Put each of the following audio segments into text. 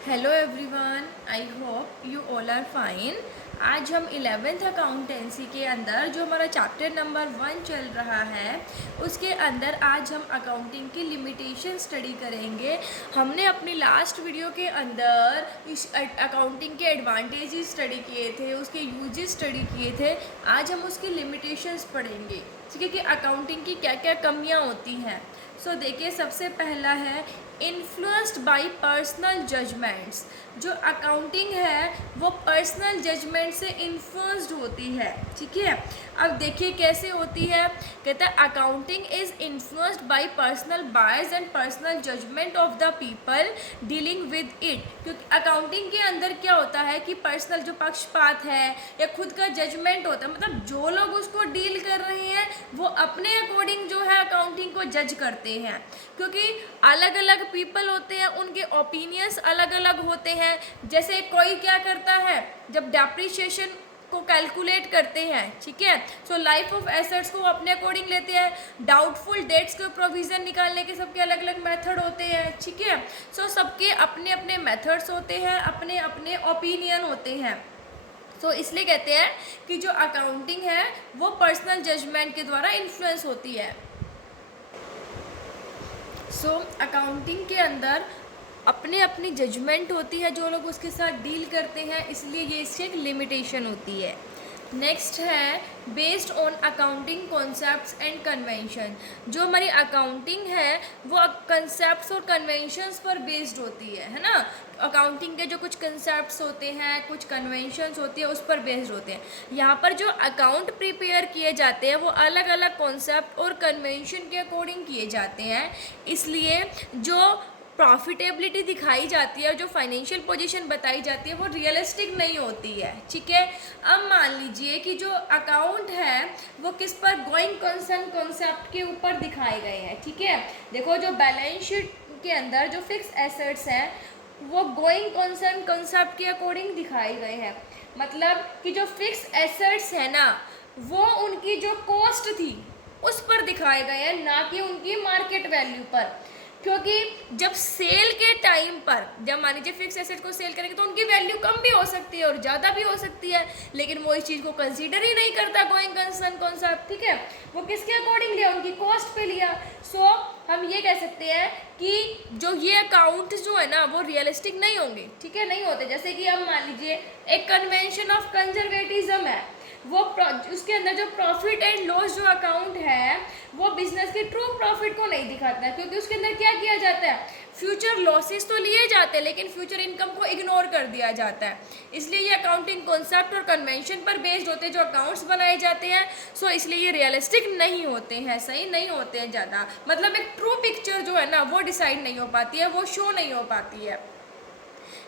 Hello everyone, I hope you all are fine. आज हम 11th accountancy के अंदर जो हमारा चैप्टर नंबर 1 चल रहा है उसके अंदर आज हम अकाउंटिंग की लिमिटेशन स्टडी करेंगे। हमने अपनी लास्ट वीडियो के अंदर इस अकाउंटिंग के एडवांटेजेस स्टडी किए थे, उसके यूजेस स्टडी किए थे। आज हम उसकी लिमिटेशंस पढ़ेंगे, ठीक है, कि अकाउंटिंग की क्या क्या कमियां होती हैं। सो देखिए, सबसे पहला है इन्फ्लुएंस्ड बाय पर्सनल जजमेंट्स। जो अकाउंटिंग है वो पर्सनल जजमेंट से इन्फ्लुएंस्ड होती है, ठीक है। अब देखिए कैसे होती है। कहता है accounting is influenced by personal bias and personal judgement of the people dealing with it. क्योंकि अकाउंटिंग के अंदर क्या होता है कि पर्सनल जो पक्षपात है या खुद का जजमेंट होता है, मतलब जो लोग उसको डील कर रहे हैं वो अपने अकॉर्डिंग जो है अकाउंटिंग को जज करते हैं। क्योंकि अलग अलग पीपल होते हैं, उनके ओपिनियंस अलग अलग होते हैं। जैसे कोई क्या करता है, जब डेप्रिसिएशन को कैलकुलेट करते हैं, ठीक है, सो लाइफ ऑफ एसेट्स को अपने अकॉर्डिंग लेते हैं। डाउटफुल डेट्स के प्रोविजन निकालने के सबके अलग अलग मेथड होते हैं, ठीक है। सो सबके अपने अपने मेथड्स होते हैं, अपने अपने ओपिनियन होते हैं। सो इसलिए कहते हैं कि जो अकाउंटिंग है वो पर्सनल जजमेंट के द्वारा इन्फ्लुएंस होती है। सो अकाउंटिंग के अंदर अपने अपनी जजमेंट होती है जो लोग उसके साथ डील करते हैं, इसलिए ये इसकी एक लिमिटेशन होती है। नेक्स्ट है based on accounting concepts and convention. जो हमारी अकाउंटिंग है वो कंसेप्ट्स और कन्वेंशंस पर बेस्ड होती है ना। अकाउंटिंग के जो कुछ कंसेप्ट्स होते हैं, कुछ कन्वेंशंस होती है, उस पर बेस्ड होते हैं। यहाँ पर जो अकाउंट प्रिपेयर किए जाते हैं वो अलग अलग कॉन्सेप्ट और कन्वेंशन के अकॉर्डिंग किए जाते हैं। इसलिए जो प्रॉफिटेबिलिटी दिखाई जाती है और जो फाइनेंशियल पोजीशन बताई जाती है वो रियलिस्टिक नहीं होती है, ठीक है। अब मान लीजिए कि जो अकाउंट है वो किस पर, गोइंग कंसर्न कॉन्सेप्ट के ऊपर दिखाए गए हैं, ठीक है। देखो, जो बैलेंस शीट के अंदर जो फिक्स एसेट्स हैं वो गोइंग कंसर्न कॉन्सेप्ट के अकॉर्डिंग दिखाए गए हैं। मतलब कि जो फिक्स एसेट्स है ना वो उनकी जो कॉस्ट थी उस पर दिखाए गए हैं, ना कि उनकी मार्केट वैल्यू पर। क्योंकि जब सेल के टाइम पर, जब मान लीजिए फिक्स एसेट को सेल करेंगे तो उनकी वैल्यू कम भी हो सकती है और ज़्यादा भी हो सकती है, लेकिन वो इस चीज़ को कंसीडर ही नहीं करता गोइंग कंसर्न कॉन्सेप्ट, ठीक है। वो किसके अकॉर्डिंग लिया, उनकी कॉस्ट पे लिया। सो हम ये कह सकते हैं कि जो ये अकाउंट जो है ना वो रियलिस्टिक नहीं होंगे, ठीक है, नहीं होते। जैसे कि अब मान लीजिए एक कन्वेंशन ऑफ कंजर्वेटिज्म है, वो उसके अंदर जो प्रॉफिट एंड लॉस जो अकाउंट है वो बिजनेस के ट्रू प्रॉफिट को नहीं दिखाता है। क्योंकि उसके अंदर क्या किया जाता है, फ्यूचर लॉसेस तो लिए जाते हैं लेकिन फ्यूचर इनकम को इग्नोर कर दिया जाता है। इसलिए ये अकाउंटिंग कॉन्सेप्ट और कन्वेंशन पर बेस्ड होते हैं जो अकाउंट्स बनाए जाते हैं। सो इसलिए ये रियलिस्टिक नहीं होते हैं, सही नहीं होते हैं ज़्यादा। मतलब एक ट्रू पिक्चर जो है ना वो डिसाइड नहीं हो पाती है, वो शो नहीं हो पाती है।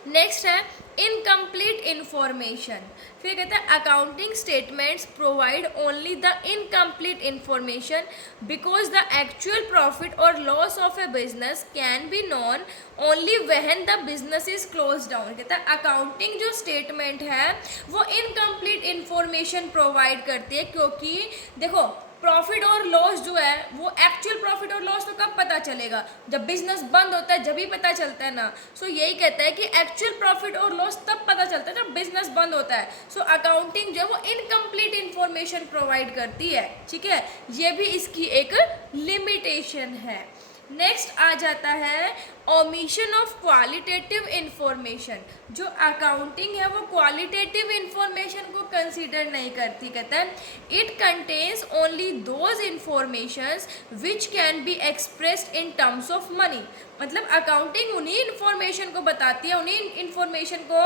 नेक्स्ट है इनकम्प्लीट इंफॉर्मेशन। फिर कहते हैं accounting statements provide only the incomplete information because the actual profit और loss of a business can be known only when the business is close down. कहता है अकाउंटिंग जो स्टेटमेंट है वो इनकम्प्लीट इंफॉर्मेशन प्रोवाइड करती है। क्योंकि देखो, प्रॉफिट और लॉस जो है वो एक्चुअल प्रॉफिट और लॉस तो कब पता चलेगा, जब बिजनेस बंद होता है, जब ही पता चलता है ना। सो यही कहता है कि एक्चुअल प्रॉफिट और लॉस तब पता चलता है जब बिजनेस बंद होता है। सो अकाउंटिंग जो है वो इनकम्प्लीट इंफॉर्मेशन प्रोवाइड करती है, ठीक है। ये भी इसकी एक लिमिटेशन है। नेक्स्ट आ जाता है ओमिशन ऑफ क्वालिटेटिव इंफॉर्मेशन। जो अकाउंटिंग है वो क्वालिटेटिव इंफॉर्मेशन को कंसीडर नहीं करती। कहता है it contains only those informations which can be expressed in terms of money. मतलब अकाउंटिंग उन्हीं इन्फॉर्मेशन को बताती है, उन्हीं इन्फॉर्मेशन को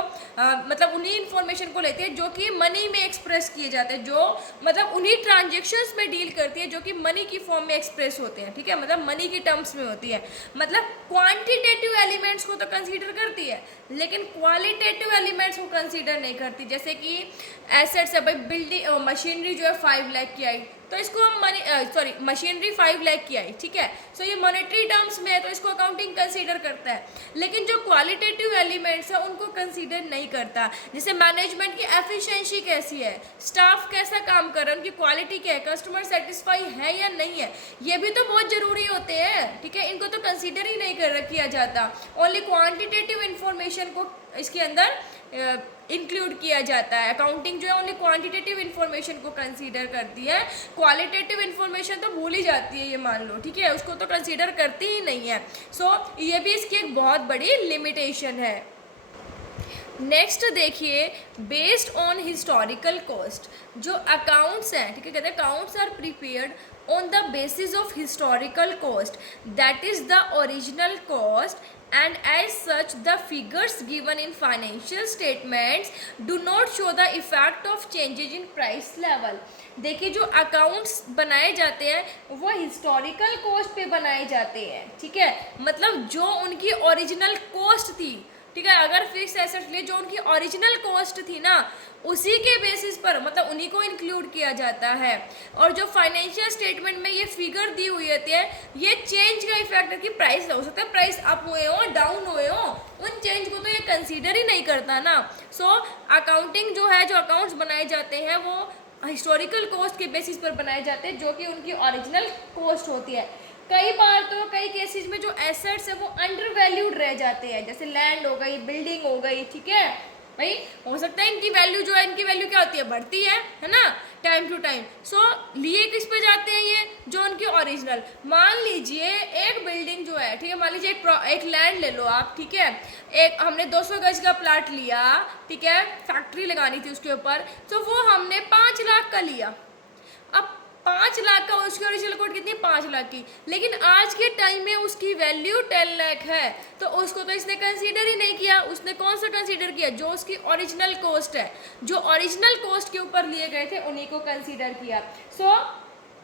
मतलब उन्हीं इन्फॉर्मेशन को लेती है जो कि मनी में एक्सप्रेस किए जाते हैं, जो मतलब उन्हीं ट्रांजेक्शन्स में डील करती है जो कि मनी की फॉर्म में एक्सप्रेस होते हैं, ठीक है, मतलब मनी की टर्म्स में होती है। मतलब क्वांटिटेटिव एलिमेंट्स को तो कंसीडर करती है लेकिन क्वालिटेटिव एलिमेंट्स को कंसीडर नहीं करती। जैसे कि एसेट्स है भाई, बिल्डिंग मशीनरी जो है 5 लाख की आई तो इसको हम मशीनरी 5 लाख की आई, ठीक है। सो ये मॉनेटरी टर्म्स में है तो इसको अकाउंटिंग कंसीडर करता है, लेकिन जो क्वालिटेटिव एलिमेंट्स है उनको कंसीडर नहीं करता। जैसे मैनेजमेंट की एफिशिएंसी कैसी है, स्टाफ कैसा काम कर रहा है, उनकी क्वालिटी क्या है, कस्टमर सेटिस्फाई है या नहीं है, ये भी तो बहुत ज़रूरी होते हैं, ठीक है। इनको तो कंसीडर ही नहीं कर किया जाता। ओनली क्वान्टिटेटिव इंफॉर्मेशन को इसके अंदर इंक्लूड किया जाता है। अकाउंटिंग जो है ओनली क्वांटिटेटिव इन्फॉर्मेशन को कंसीडर करती है, क्वालिटेटिव इन्फॉर्मेशन तो भूल ही जाती है ये मान लो, ठीक है, उसको तो कंसीडर करती ही नहीं है। सो ये भी इसकी एक बहुत बड़ी लिमिटेशन है। नेक्स्ट देखिए, बेस्ड ऑन हिस्टोरिकल कॉस्ट, जो अकाउंट्स हैं, ठीक है, कहते हैं accounts are prepared on the basis of historical cost, that is the original cost, and as such the figures given in financial statements do not show the effect of changes in price level। देखिए जो accounts बनाए जाते हैं वो historical cost पे बनाए जाते हैं, ठीक है, मतलब जो उनकी ओरिजिनल कॉस्ट थी, ठीक है, अगर फिक्स एसेट्स लिए जो उनकी ओरिजिनल कॉस्ट थी ना उसी के बेसिस पर मतलब उन्हीं को इंक्लूड किया जाता है। और जो फाइनेंशियल स्टेटमेंट में ये फिगर दी हुई होती है ये चेंज का इफेक्ट है कि प्राइस हो सकता है प्राइस अप हुए हो डाउन हुए हो, उन चेंज को तो ये कंसीडर ही नहीं करता ना। सो अकाउंटिंग जो है, जो अकाउंट्स बनाए जाते हैं वो हिस्टोरिकल कॉस्ट के बेसिस पर बनाए जाते हैं जो कि उनकी ओरिजिनल कॉस्ट होती है। कई बार तो कई केसेस में जो एसेट्स है वो अंडर वैल्यूड रह जाते हैं, जैसे लैंड हो गई, बिल्डिंग हो गई, ठीक है भाई, हो सकता है इनकी वैल्यू जो है, इनकी वैल्यू क्या होती है, बढ़ती है ना, टाइम टू टाइम। सो लिए किस पे जाते हैं ये, जो उनकी ओरिजिनल, मान लीजिए एक बिल्डिंग जो है, ठीक है, मान लीजिए एक लैंड ले लो आप, ठीक है, एक हमने 200 गज का प्लाट लिया, ठीक है, फैक्ट्री लगानी थी उसके ऊपर, तो वो हमने 5 लाख का लिया। अब 5 लाख का उसकी ओरिजिनल कोड कितनी, 5 लाख की, लेकिन आज के टाइम में उसकी वैल्यू 10 लाख है, तो उसको तो इसने कंसीडर ही नहीं किया। उसने कौन सा कंसीडर किया, जो उसकी ओरिजिनल कॉस्ट है, जो ओरिजिनल कॉस्ट के ऊपर लिए गए थे उन्हीं को कंसीडर किया। सो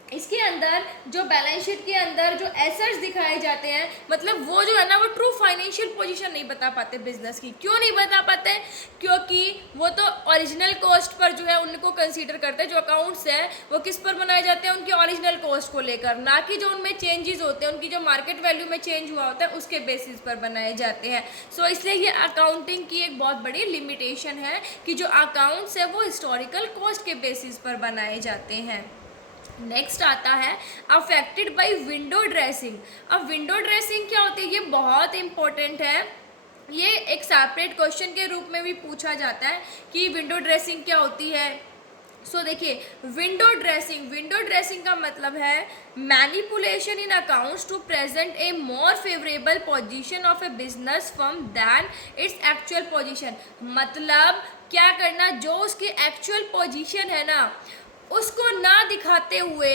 इसके अंदर जो बैलेंस शीट के अंदर जो एसेट्स दिखाए जाते हैं, मतलब वो जो है ना वो ट्रू फाइनेंशियल पोजीशन नहीं बता पाते बिजनेस की। क्यों नहीं बता पाते, क्योंकि वो तो ओरिजिनल कॉस्ट पर जो है उनको कंसीडर करते हैं। जो अकाउंट्स है वो किस पर बनाए जाते हैं, उनकी ओरिजिनल कॉस्ट को लेकर, ना कि जो उनमें चेंजेस होते हैं, उनकी जो मार्केट वैल्यू में चेंज हुआ होता है उसके बेसिस पर बनाए जाते हैं। सो इसलिए ये अकाउंटिंग की एक बहुत बड़ी लिमिटेशन है कि जो अकाउंट्स है वो हिस्टोरिकल कॉस्ट के बेसिस पर बनाए जाते हैं। नेक्स्ट आता है अफेक्टेड बाय विंडो ड्रेसिंग। अब विंडो ड्रेसिंग क्या होती है, ये बहुत इंपॉर्टेंट है, ये एक सेपरेट क्वेश्चन के रूप में भी पूछा जाता है कि विंडो ड्रेसिंग क्या होती है। सो देखिए, विंडो ड्रेसिंग का मतलब है manipulation in accounts to present a more favourable position of a business firm than its actual position. मतलब क्या करना, जो उसकी एक्चुअल पोजीशन है ना उसको ना दिखाते हुए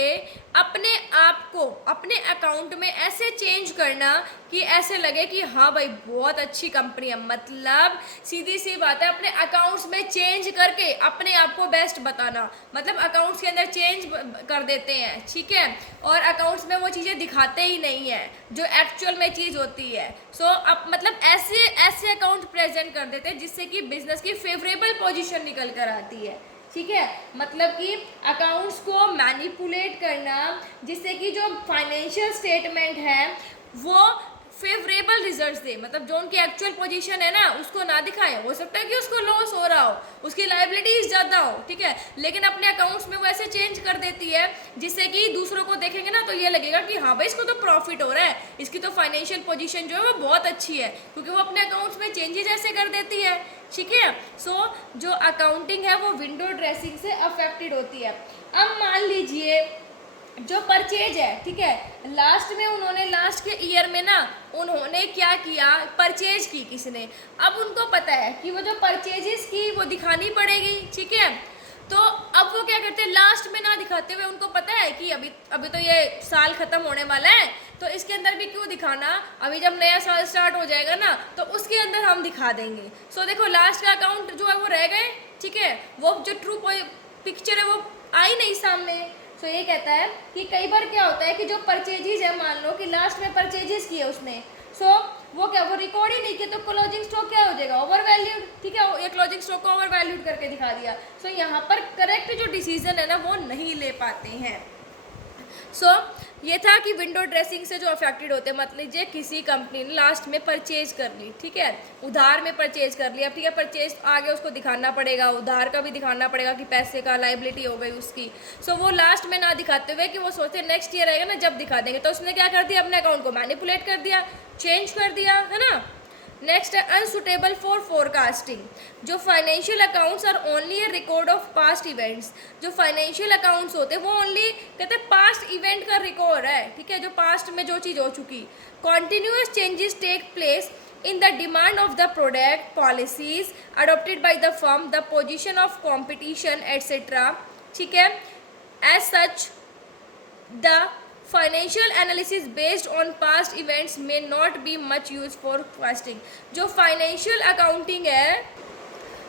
अपने आप को अपने अकाउंट में ऐसे चेंज करना कि ऐसे लगे कि हाँ भाई बहुत अच्छी कंपनी है। मतलब सीधी सी बात है, अपने अकाउंट्स में चेंज करके अपने आप को बेस्ट बताना, मतलब अकाउंट्स के अंदर चेंज कर देते हैं, ठीक है, और अकाउंट्स में वो चीज़ें दिखाते ही नहीं है जो एक्चुअल में चीज़ होती है। सो अब मतलब ऐसे अकाउंट प्रेजेंट कर देते हैं जिससे कि बिजनेस की फेवरेबल पोजीशन निकल कर आती है, ठीक है, मतलब कि अकाउंट्स को मैनिपुलेट करना जिससे कि जो फाइनेंशियल स्टेटमेंट है वो फेवरेबल रिजल्ट्स दे, मतलब जो उनकी एक्चुअल पोजीशन है ना उसको ना दिखाए। हो सकता है कि उसको लॉस हो रहा हो, उसकी लायबिलिटीज ज़्यादा हो, ठीक है, लेकिन अपने अकाउंट्स में वो ऐसे चेंज कर देती है जिससे कि दूसरों को देखेंगे ना तो ये लगेगा कि हाँ भाई इसको तो प्रॉफिट हो रहा है, इसकी तो फाइनेंशियल पोजीशन जो है वो बहुत अच्छी है, क्योंकि वो अपने अकाउंट्स में चेंजेस ऐसे कर देती है, ठीक है। सो जो अकाउंटिंग है वो विंडो ड्रेसिंग से अफेक्टेड होती है। अब मान लीजिए जो परचेज है, ठीक है, लास्ट में उन्होंने लास्ट के ईयर में ना उन्होंने क्या किया, परचेज की किसने, अब उनको पता है कि वो जो परचेजेस की वो दिखानी पड़ेगी, ठीक है, तो अब वो क्या करते हैं लास्ट में ना दिखाते हुए, उनको पता है कि अभी तो ये साल ख़त्म होने वाला है तो इसके अंदर भी क्यों दिखाना, अभी जब नया साल स्टार्ट हो जाएगा ना तो उसके अंदर हम दिखा देंगे। सो देखो लास्ट का अकाउंट जो है वो रह गए, ठीक है, वो जो ट्रू पिक्चर है वो आई नहीं सामने। सो ये कहता है कि कई बार क्या होता है कि जो परचेजेज है, मान लो कि लास्ट में परचेजेस किए उसने, सो वो क्या वो रिकॉर्ड ही नहीं किया तो क्लोजिंग स्टॉक क्या हो जाएगा, ओवर वैल्यूड, ठीक है, ये क्लोजिंग स्टॉक को ओवर वैल्यूड करके दिखा दिया। सो यहाँ पर करेक्ट जो डिसीजन है ना वो नहीं ले पाते हैं। सो ये था कि विंडो ड्रेसिंग से जो अफेक्टेड होते हैं, मतलब लीजिए किसी कंपनी ने लास्ट में परचेज कर ली, ठीक है, उधार में परचेज कर लिया, ठीक है, परचेज आगे उसको दिखाना पड़ेगा, उधार का भी दिखाना पड़ेगा कि पैसे का लाइबिलिटी हो गई उसकी। सो वो लास्ट में ना दिखाते हुए कि वो सोचते नेक्स्ट ईयर आएगा ना जब दिखा देंगे, तो उसने क्या कर दिया, अपने अकाउंट को मैनिपुलेट कर दिया, चेंज कर दिया, है ना। नेक्स्ट है अनसुटेबल फॉर फोरकास्टिंग। जो financial accounts are only a record of past events. जो फाइनेंशियल अकाउंट्स होते हैं वो ओनली कहते हैं पास्ट इवेंट का रिकॉर्ड है, ठीक है, जो पास्ट में जो चीज़ हो चुकी। Continuous changes take place in the demand of the product, policies adopted by the firm, the position of competition, etc. ठीक है, as such the financial analysis based on past events may not be much used for forecasting। जो financial accounting है,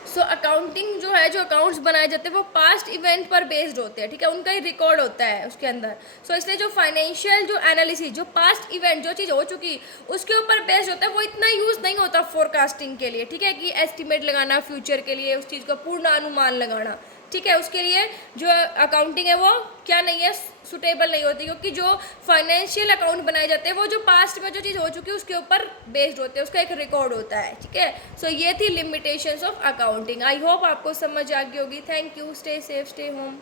so accounting जो है, जो accounts बनाए जाते हैं वो पास्ट इवेंट पर बेस्ड होते हैं, ठीक है, उनका ही रिकॉर्ड होता है उसके अंदर। सो इसलिए जो फाइनेंशियल जो एनालिसिस, जो पास्ट इवेंट जो चीज़ हो चुकी उसके ऊपर बेस्ड होता है, वो इतना यूज़ नहीं होता फोरकास्टिंग के लिए, ठीक है, कि एस्टिमेट लगाना फ्यूचर के लिए, उस चीज़ का पूर्ण अनुमान लगाना, ठीक है, उसके लिए जो अकाउंटिंग है वो क्या नहीं है, सुटेबल नहीं होती, क्योंकि जो फाइनेंशियल अकाउंट बनाए जाते हैं वो जो पास्ट में जो चीज़ हो चुकी है उसके ऊपर बेस्ड होते हैं, उसका एक रिकॉर्ड होता है, ठीक है। सो ये थी limitations of accounting. I hope आपको समझ आ गई होगी। Thank you. Stay safe, stay home.